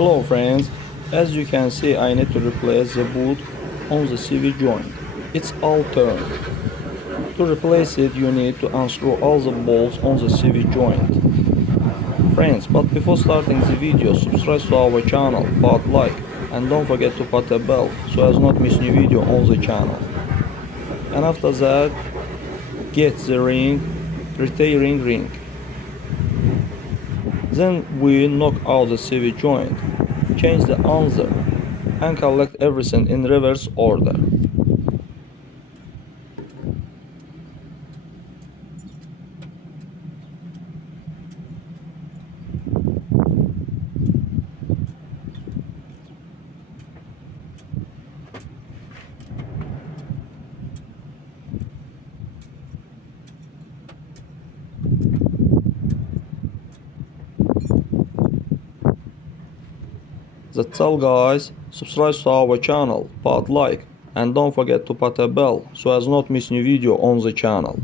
Hello friends, as you can see I need to replace the boot on the CV joint. It's all turned. To replace it you need to unscrew all the bolts on the CV joint. Friends, but before starting the video, subscribe to our channel, put like and don't forget to put a bell so as not miss new video on the channel. And after that, get the retaining ring. Then we knock out the CV joint, change the answer and collect everything in reverse order. That's all guys, subscribe to our channel, put like and don't forget to put a bell so as not miss new video on the channel.